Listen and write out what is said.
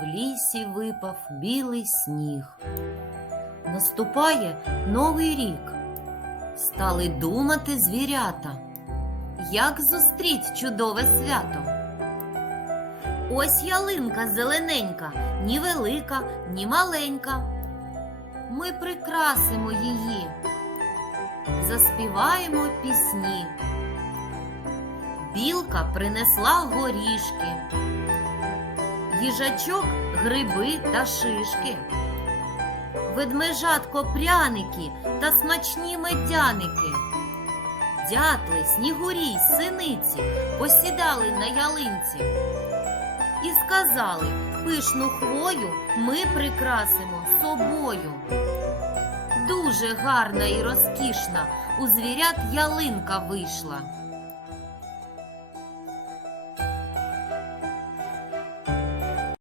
в лісі випав білий сніг. Наступає новий рік. Стали думати звірята, як зустріть чудове свято. Ось ялинка зелененька, ні велика, ні маленька. Ми прикрасимо її, заспіваємо пісні. Білка принесла горішки, їжачок гриби та шишки, ведмежатко пряники та смачні медяники. Дятли, снігурі синиці посідали на ялинці і сказали, пишну хвою ми прикрасимо собою. Дуже гарна і розкішна у звірят ялинка вийшла.